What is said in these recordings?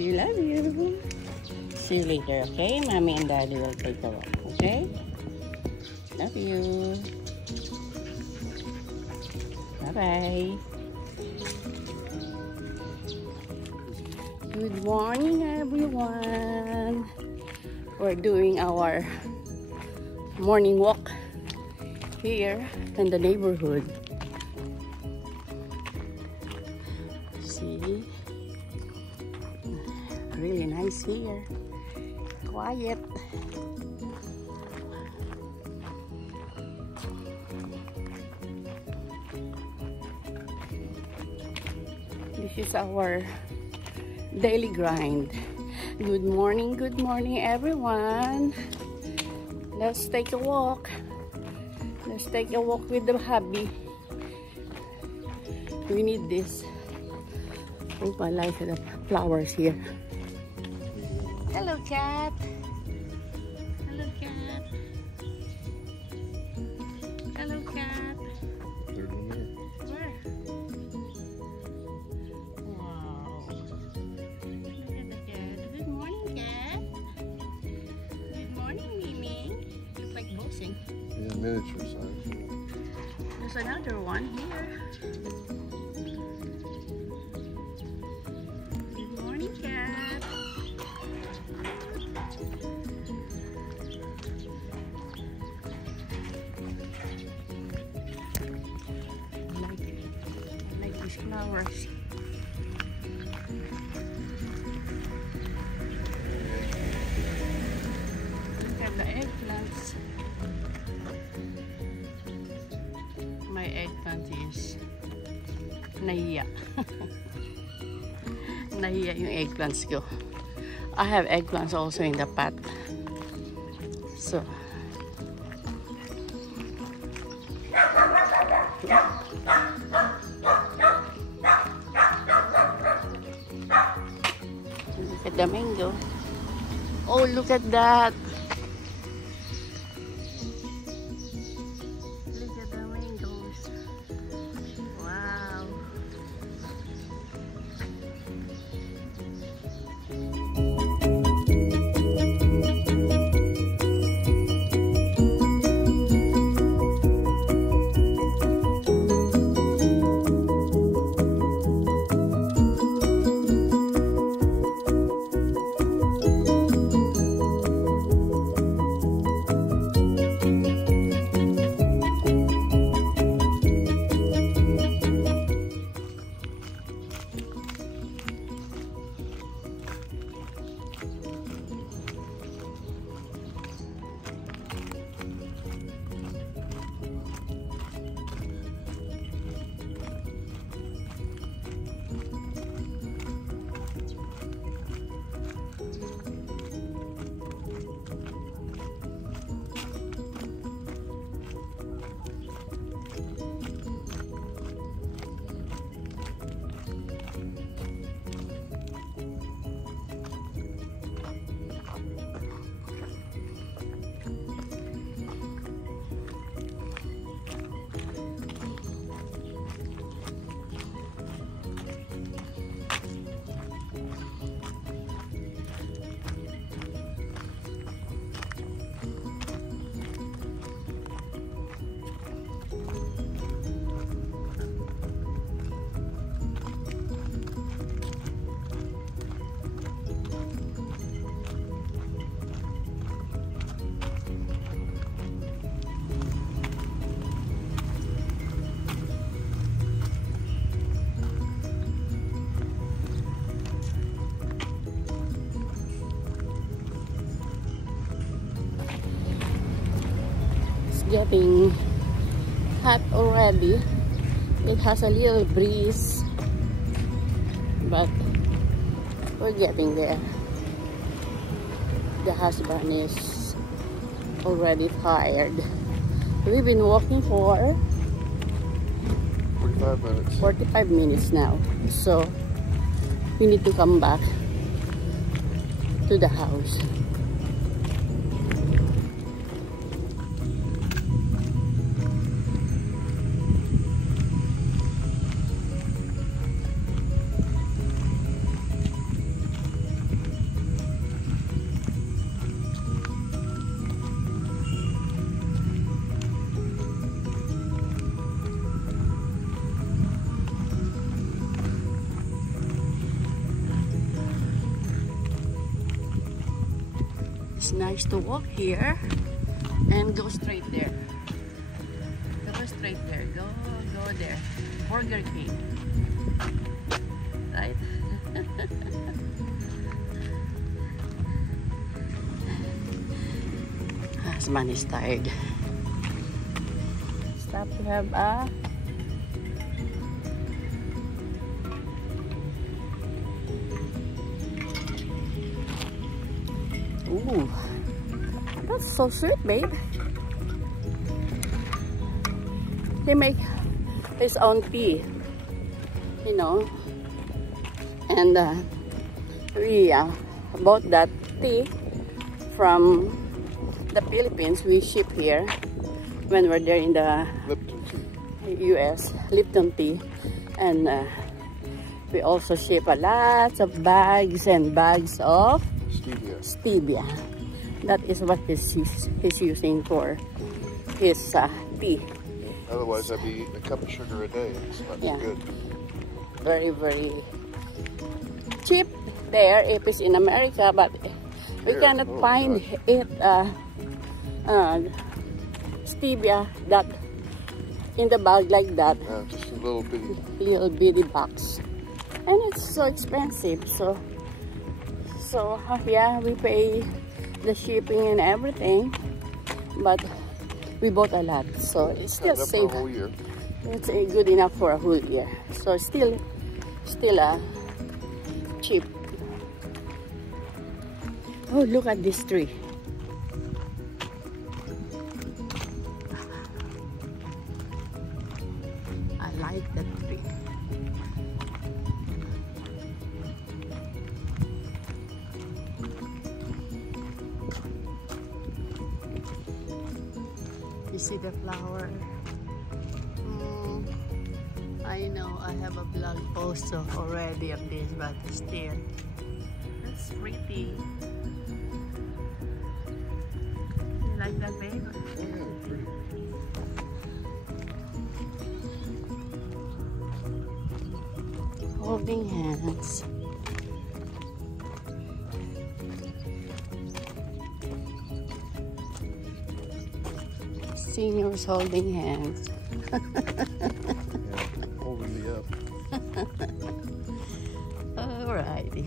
you, love you. See you later, okay? Mommy and Daddy will take a walk, okay? Love you. Bye-bye. Good morning, everyone. We're doing our morning walk here in the neighborhood. See? Really nice here. Quiet. This is our daily grind. Good morning, everyone. Let's take a walk. Let's take a walk with the hubby. We need this. Oh, I like the flowers here. Hello, cat. Hello, cat. Hello, cat. Where? Wow. Look at the cat. Good morning, cat. Good morning, Mimi. You look like boxing. Yeah, miniature size. There's another one here. Good morning, cat. I like these flowers. Look at the eggplants. My eggplant is nahiya. Nahiya yung eggplants ko. I have eggplants also in the pot. So look at the mango. Oh, look at that. Look at the mangoes. Wow. Getting hot already. It has a little breeze, but we're getting there. The husband is already tired. We've been walking for 45 minutes. 45 minutes now, so we need to come back to the house. It's nice to walk here and go straight there. Go straight there. Go there. Burger King. Right? Husband is tired. Stop to have a ooh, that's so sweet, babe. He make his own tea, you know, and we bought that tea from the Philippines. We ship here when we're there in the Lipton tea. US, Lipton tea, and we also ship a lot of bags and bags of stevia. That is what he's using for his tea. Otherwise, I'd be eating a cup of sugar a day. It's not good. Very, very cheap there if it's in America, but we cannot find it stevia that in the bag like that. Yeah, just a little bitty box, and it's so expensive. So yeah, we pay the shipping and everything, but we bought a lot, so it's still safe. For a whole year. It's good enough for a whole year. So still cheap. Oh, look at this tree. I like that tree. You see the flower? I know I have a blog post already of this, but still, that's pretty. You like that, babe? Yeah, pretty. Holding hands. Seniors holding hands. Holding me up. Alrighty.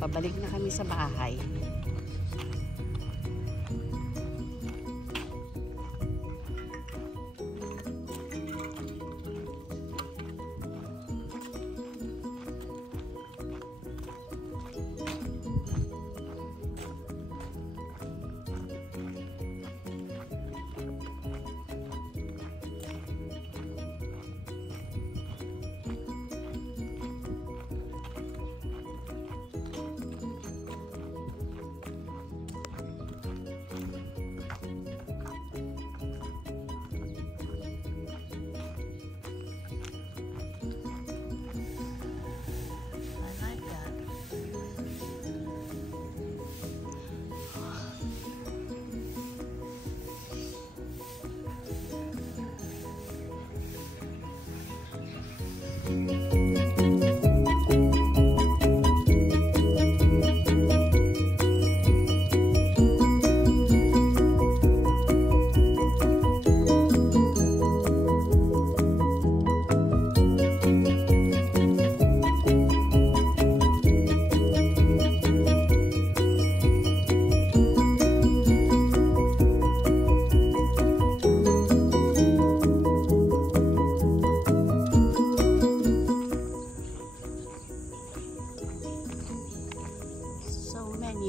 Pabalik na kami sa bahay.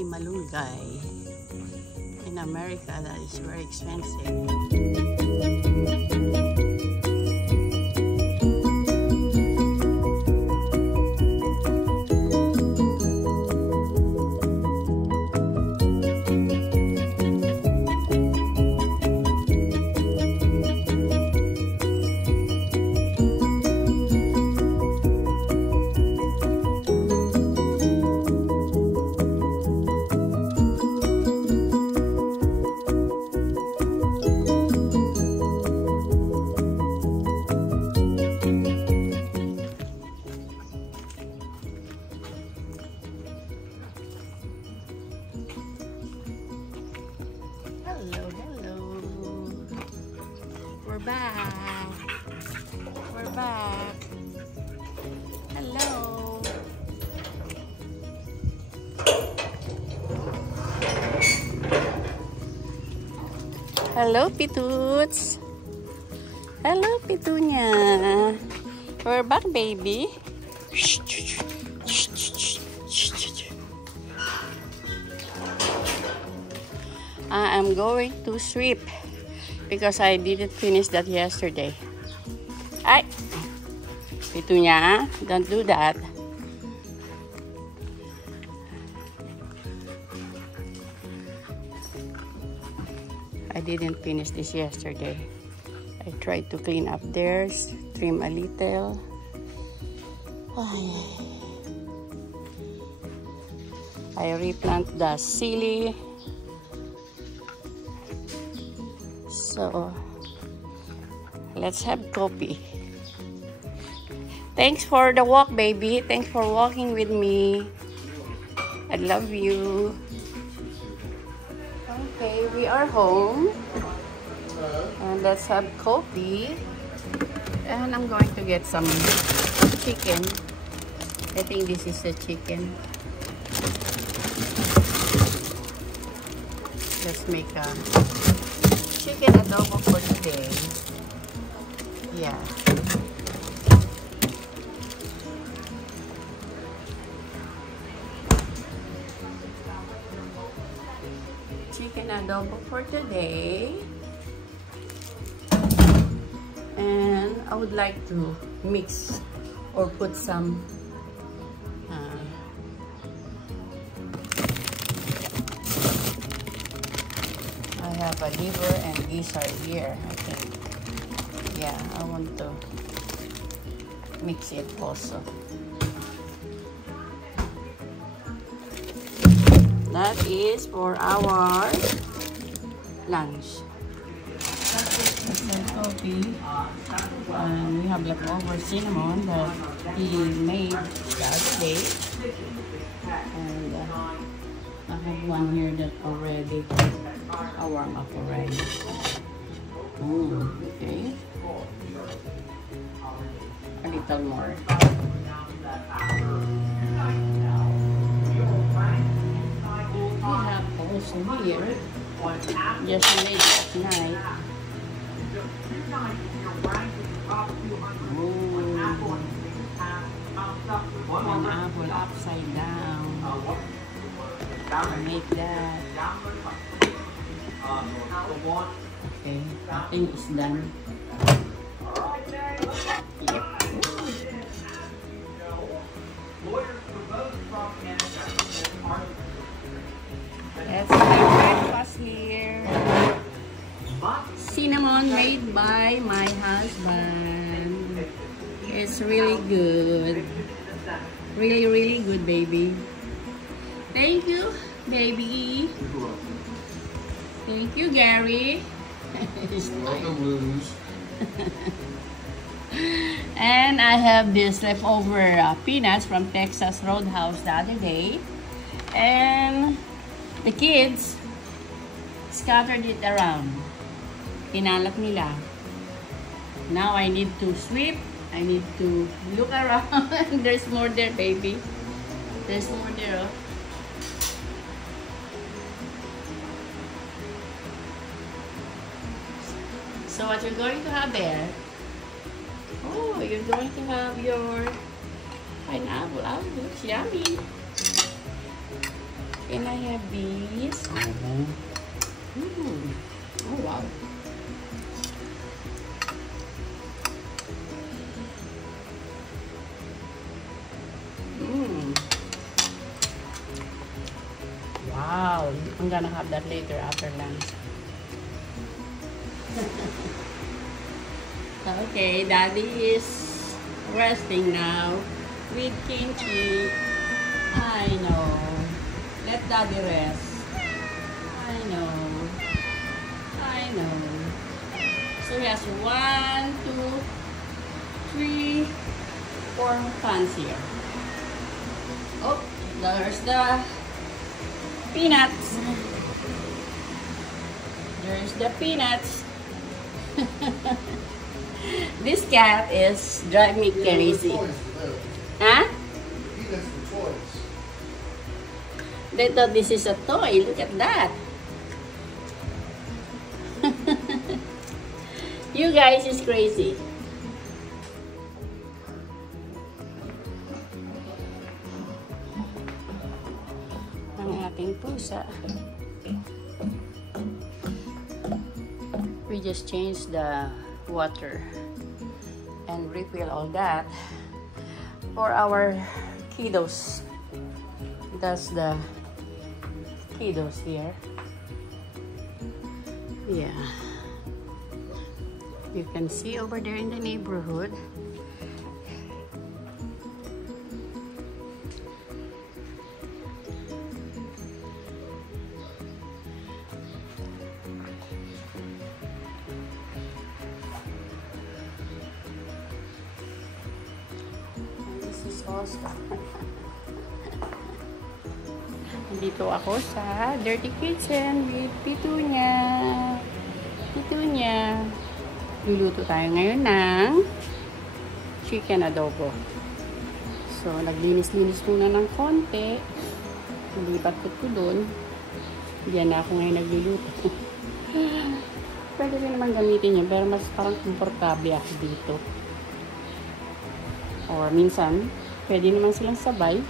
Malunggay in America that is very expensive. Hello, Pituts. Hello, Pitunya. We're back, baby. I am going to sweep because I didn't finish that yesterday. Ay, Pitunya, don't do that. I didn't finish this yesterday. I tried to clean up theirs, trim a little. I replant the silly. So, let's have coffee. Thanks for the walk, baby. Thanks for walking with me. I love you. Okay, we are home. And let's have coffee. And I'm going to get some chicken. I think this is the chicken. Let's make a chicken adobo for today. Yeah. Chicken adobo for today. And I would like to mix or put some I have a liver and gizzard here, I think. Yeah, I want to mix it also. That is for our lunch. Some coffee. And we have leftover cinnamon that he made the other day. And I have one here that already warm up already. Okay. A little more. We have also here, just made at night. One apple upside down. I make that. Okay, I think it's done. Yep. Let's have breakfast here. Cinnamon made by my husband. It's really good. Really, really good, baby. Thank you, baby. Thank you, Gary. And I have this leftover peanuts from Texas Roadhouse the other day. And the kids scattered it around. Kinalat nila. Now I need to sweep. I need to look around. There's more there, baby. There's more there. Oh. So what you're going to have there? Oh, you're going to have your pineapple. Oh, looks yummy. Can I have these? Oh, wow. Wow, I'm gonna have that later after lunch. Okay, Daddy is resting now with kimchi. I know. Let Daddy rest. I know. I know. So he has 1, 2, 3, 4 pans here. Oh, there's the peanuts. There's the peanuts. This cat is driving me crazy. Huh? They thought this is a toy. Look at that. You guys is crazy. Ang ating pusa. We just changed the water and refill all that for our kiddos. That's the kiddos here. Yeah, you can see over there in the neighborhood. Dito ako sa Dirty Kitchen with Pitunya. Pitunya. Luluto tayo ngayon ng chicken adobo. So, naglinis-linis muna ng konti. Nalipat ko doon. Diyan na ako ngayon nagluluto. Pwede rin naman gamitin yun, pero mas parang komportable ako dito. Or minsan, pwede naman silang sabay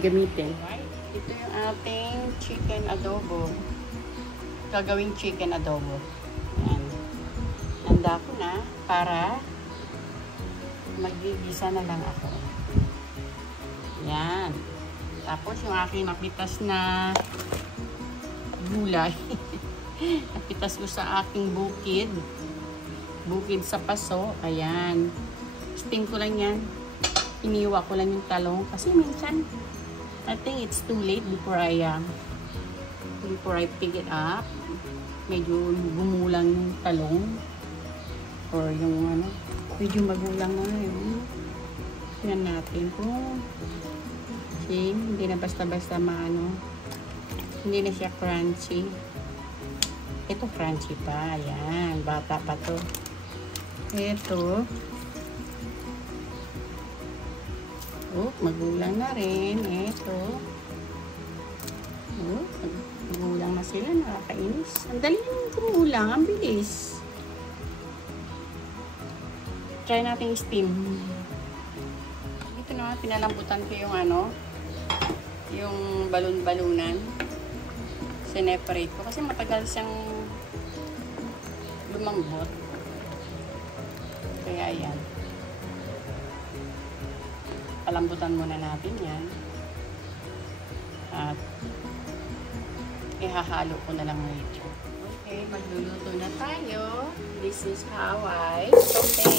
gamitin. Ito yung ating chicken adobo. Gagawing chicken adobo. Yan. Handa ko na para magigisa na lang ako. Yan. Tapos yung aking napitas na gulay. Napitas ko sa aking bukid. Bukid sa paso. Ayan. Steam ko lang yan. Iniwa ko lang yung talong kasi minsan I think it's too late before I pick it up. Medyo gumulang yung talong or yung medyo magulang na yun. Tingnan natin kung hindi na basta-basta hindi na siya crunchy. Ito crunchy pa. Ayan, bata pa to. Ito magulang na rin. Ito. Magulang na sila. Nakakainis. Ang dali naman gumulang. Ang bilis. Try natin steam. Dito na, pinalambutan ko yung yung balon-balunan. Sineparate ko. Kasi matagal siyang lumambot. Kaya yan. Palambutan muna natin yan. At ihahalo ko na lang ito. Okay, magluluto na tayo. This is how I saute.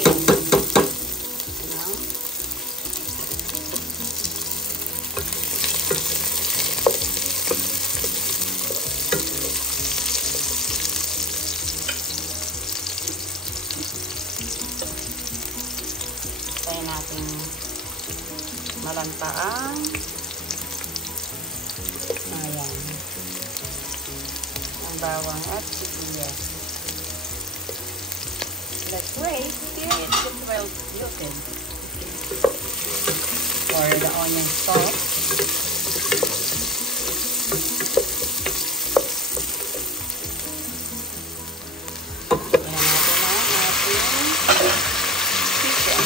Tayo natin malantaan. Ayan. Ang bawang at sibuyas. Let's wait till it's well wilted. Or the onion soft. Ayan natin ang ating chicken.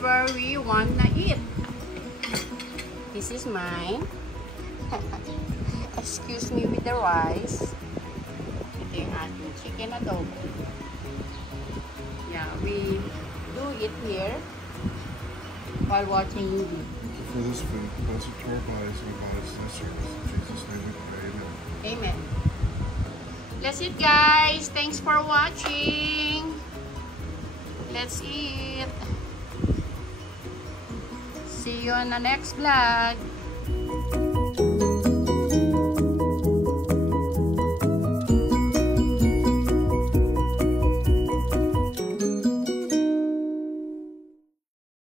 where we wanna eat. This is mine. Excuse me with the rice. Ito yung ating chicken adobo. Yeah, we do it here while watching movie. For this food, blessed to our bodies and bodies in service. In Jesus' name we pray, amen. Amen. That's it, guys. Thanks for watching. Let's eat. See you on the next vlog.